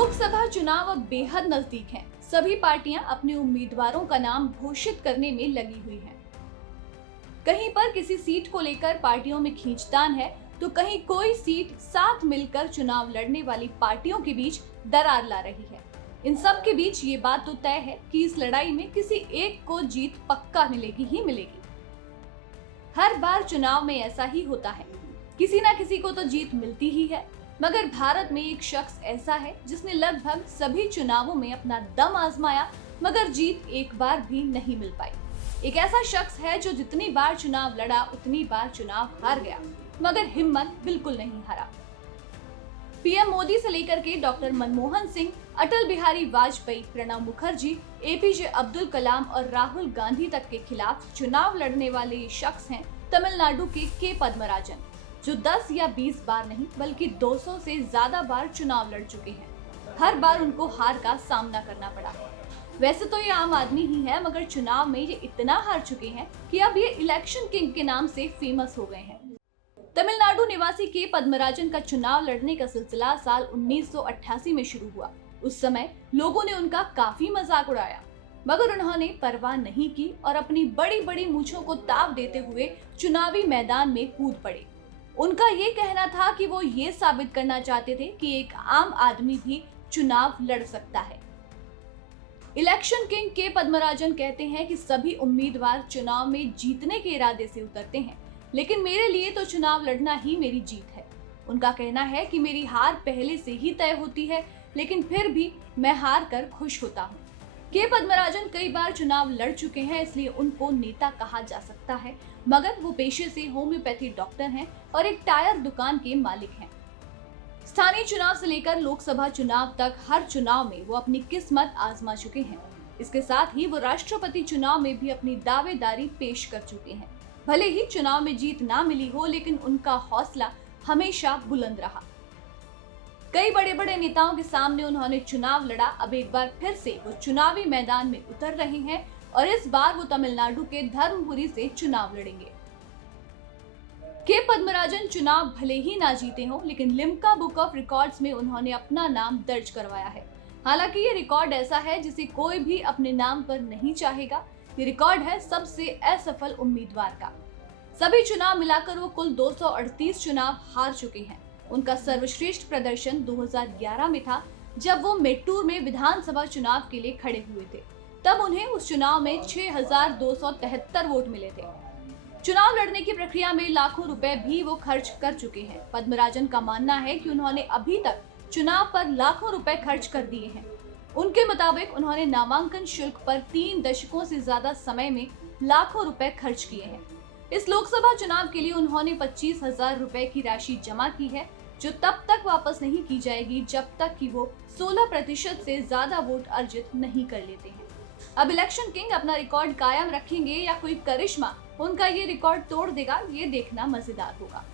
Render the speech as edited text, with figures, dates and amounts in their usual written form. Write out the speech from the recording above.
लोकसभा चुनाव अब बेहद नजदीक हैं। सभी पार्टियां अपने उम्मीदवारों का नाम घोषित करने में लगी हुई हैं। कहीं पर किसी सीट को लेकर पार्टियों में खींचतान है, तो कहीं कोई सीट साथ मिलकर चुनाव लड़ने वाली पार्टियों के बीच दरार ला रही है। इन सब के बीच ये बात तो तय है कि इस लड़ाई में किसी एक को जीत पक्का मिलेगी ही मिलेगी। हर बार चुनाव में ऐसा ही होता है, किसी ना किसी को तो जीत मिलती ही है। मगर भारत में एक शख्स ऐसा है जिसने लगभग सभी चुनावों में अपना दम आजमाया, मगर जीत एक बार भी नहीं मिल पाई। एक ऐसा शख्स है जो जितनी बार चुनाव लड़ा उतनी बार चुनाव हार गया, मगर हिम्मत बिल्कुल नहीं हारा। पीएम मोदी से लेकर के डॉक्टर मनमोहन सिंह, अटल बिहारी वाजपेयी, प्रणब मुखर्जी, एपीजे अब्दुल कलाम और राहुल गांधी तक के खिलाफ चुनाव लड़ने वाले ये शख्स हैं तमिलनाडु के पद्मराजन, जो 10 या 20 बार नहीं बल्कि 200 से ज्यादा बार चुनाव लड़ चुके हैं। हर बार उनको हार का सामना करना पड़ा। वैसे तो ये आम आदमी ही है, मगर चुनाव में ये इतना हार चुके हैं कि अब ये इलेक्शन किंग के नाम से फेमस हो गए हैं। तमिलनाडु निवासी के पद्मराजन का चुनाव लड़ने का सिलसिला साल 1988 में शुरू हुआ। उस समय लोगों ने उनका काफी मजाक उड़ाया, मगर उन्होंने परवाह नहीं की और अपनी बड़ी बड़ी मूंछों को ताव देते हुए चुनावी मैदान में कूद पड़े। उनका ये कहना था कि वो ये साबित करना चाहते थे कि एक आम आदमी भी चुनाव लड़ सकता है। इलेक्शन किंग के पद्मराजन कहते हैं कि सभी उम्मीदवार चुनाव में जीतने के इरादे से उतरते हैं, लेकिन मेरे लिए तो चुनाव लड़ना ही मेरी जीत है। उनका कहना है कि मेरी हार पहले से ही तय होती है, लेकिन फिर भी मैं हार कर खुश होता हूँ। के पद्मराजन कई बार चुनाव लड़ चुके हैं, इसलिए उनको नेता कहा जा सकता है, मगर वो पेशे से होम्योपैथी डॉक्टर हैं और एक टायर दुकान के मालिक हैं। स्थानीय चुनाव से लेकर लोकसभा चुनाव तक हर चुनाव में वो अपनी किस्मत आजमा चुके हैं। इसके साथ ही वो राष्ट्रपति चुनाव में भी अपनी दावेदारी पेश कर चुके हैं। भले ही चुनाव में जीत ना मिली हो, लेकिन उनका हौसला हमेशा बुलंद रहा। कई बड़े बड़े नेताओं के सामने उन्होंने चुनाव लड़ा। अब एक बार फिर से वो चुनावी मैदान में उतर रहे हैं और इस बार वो तमिलनाडु के धर्मपुरी से चुनाव लड़ेंगे। के पद्मराजन चुनाव भले ही ना जीते हों, लेकिन लिम्का बुक ऑफ रिकॉर्ड्स में उन्होंने अपना नाम दर्ज करवाया है। हालांकि ये रिकॉर्ड ऐसा है जिसे कोई भी अपने नाम पर नहीं चाहेगा। ये रिकॉर्ड है सबसे असफल उम्मीदवार का। सभी चुनाव मिलाकर वो कुल 238 चुनाव हार चुके हैं। उनका सर्वश्रेष्ठ प्रदर्शन 2011 में था, जब वो मेट्टूर में विधानसभा चुनाव के लिए खड़े हुए थे। तब उन्हें उस चुनाव में 6273 वोट मिले थे। चुनाव लड़ने की प्रक्रिया में लाखों रुपए भी वो खर्च कर चुके हैं। पद्मराजन का मानना है कि उन्होंने अभी तक चुनाव पर लाखों रुपए खर्च कर दिए हैं। उनके मुताबिक उन्होंने नामांकन शुल्क पर 3 दशकों से ज्यादा समय में लाखों रुपए खर्च किए हैं। इस लोकसभा चुनाव के लिए उन्होंने 25,000 रुपए की राशि जमा की है, जो तब तक वापस नहीं की जाएगी जब तक कि वो 16% से ज्यादा वोट अर्जित नहीं कर लेते हैं। अब इलेक्शन किंग अपना रिकॉर्ड कायम रखेंगे या कोई करिश्मा उनका ये रिकॉर्ड तोड़ देगा, ये देखना मजेदार होगा।